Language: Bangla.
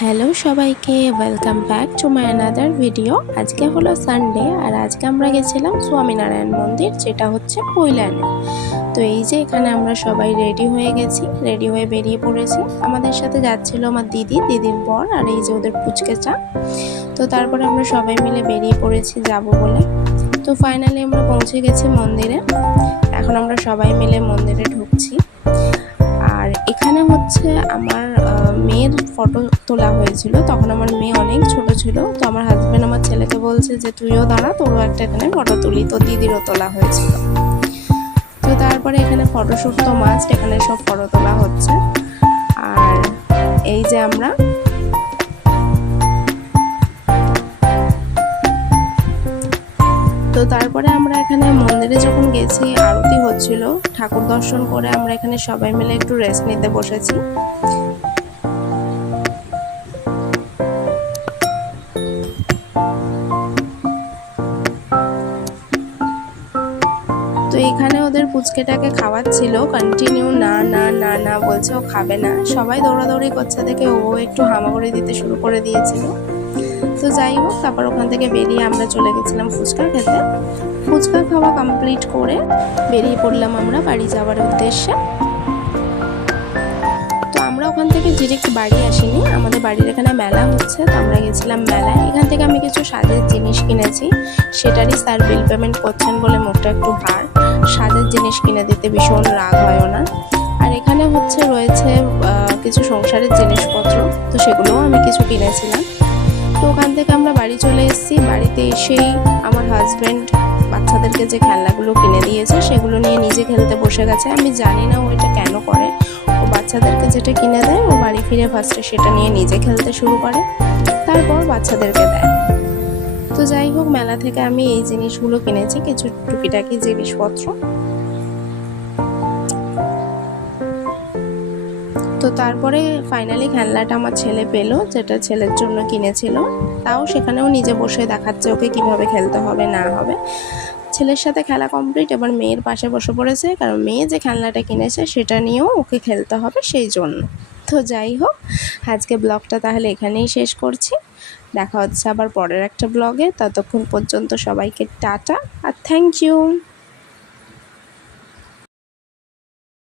হ্যালো সবাইকে, welcome back to my another video. আজকে হলো সানডে আর আজকে আমরা গেছিলাম স্বামীনারায়ণ মন্দির, যেটা হচ্ছে কৈলানে। তো এই যে এখানে আমরা সবাই রেডি হয়ে গেছি, রেডি হয়ে বেরিয়ে পড়েছি। আমাদের সাথে যাচ্ছিল আমার দিদির বর আর এই যে ওদের পুচকে চা। তো তারপরে আমরা সবাই মিলে বেরিয়ে পড়েছি যাব বলে। তো ফাইনালি আমরা পৌঁছে গেছি মন্দিরে। এখন আমরা সবাই মিলে মন্দিরে ঢুকছি। আর এখানে হচ্ছে আমার মেয়ের ফটো তোলা হয়েছিল। তখন আমার মেয়ে অনেক ছোট ছিল। তো আমার হাজব্যান্ড আমার ছেলেকে বলছে যে তুইও দাঁড়া, তোরও একটা এখানে ফটো তুলি। তো দিদিরও তোলা হয়েছিল। তো তারপরে এখানে ফটোশ্যুট তো মাস্ট, এখানে সব ফটো তোলা হচ্ছে। আর এই যে আমরা তো তারপরে আমরা এখানে মন্দিরে যখন গেছি, আরতি হচ্ছিল, ঠাকুর দর্শন করে আমরা এখানে সবাই মিলে একটু রেস্ট নিতে বসেছি। তো এখানে ওদের পুচকেটাকে খাওয়াচ্ছিল, কন্টিনিউ না না না না বলছে, ও খাবে না। সবাই দৌড়াদৌড়ি করছে দেখে ও একটু হামাগুড়ি দিতে শুরু করে দিয়েছিল। তো যাই হোক, তারপর ওখান থেকে বেরিয়ে আমরা চলে গেছিলাম ফুচকা খেতে। ফুচকা খাওয়া কমপ্লিট করে বেরিয়ে পড়লাম আমরা বাড়ি যাওয়ার উদ্দেশ্যে। তো আমরা ওখান থেকে ডিরেক্ট বাড়ি আসিনি, আমাদের বাড়ির এখানে মেলা হচ্ছে, তো আমরা গেছিলাম মেলায়। এখান থেকে আমি কিছু সাজের জিনিস কিনেছি, সেটারই স্যার বিল পেমেন্ট করছেন বলে মুখটা একটু ভার। সাজের জিনিস কিনে দিতে ভীষণ রাগ হয় না। আর এখানে হচ্ছে রয়েছে কিছু সংসারের জিনিসপত্র, তো সেগুলোও আমি কিছু কিনেছিলাম। তো ওখান থেকে আমরা বাড়ি চলে এসেছি। বাড়িতে এসেই আমার হাজব্যান্ড বাচ্চাদেরকে যে খেলনাগুলো কিনে দিয়েছে সেগুলো নিয়ে নিজে খেলতে বসে গেছে। আমি জানি না ও এটা কেন করে। ও বাচ্চাদেরকে যেটা কিনে দেয় ও বাড়ি ফিরে ফার্স্টে সেটা নিয়ে নিজে খেলতে শুরু করে, তারপর বাচ্চাদেরকে দেয়। তো যাই হোক, মেলা থেকে আমি এই জিনিসগুলো কিনেছি, কিছু টুকিটাকি জিনিসপত্র। তো তারপরে ফাইনালি খেলনাটা আমার ছেলে পেলো, যেটা ছেলের জন্য কিনেছিল। তাও সেখানেও নিজে বসে দেখাচ্ছে ওকে কিভাবে খেলতে হবে না হবে। ছেলের সাথে খেলা কমপ্লিট, এবার মেয়ের পাশে বসে পড়েছে, কারণ মেয়ে যে খেলনাটা কিনেছে সেটা নিয়েও ওকে খেলতে হবে সেই জন্য। তো যাই হোক, আজকে ব্লগটা তাহলে এখানেই শেষ করছি। দেখা হচ্ছে আবার পরের একটা ব্লগে। ততক্ষণ পর্যন্ত সবাইকে টাটা আর থ্যাংক ইউ।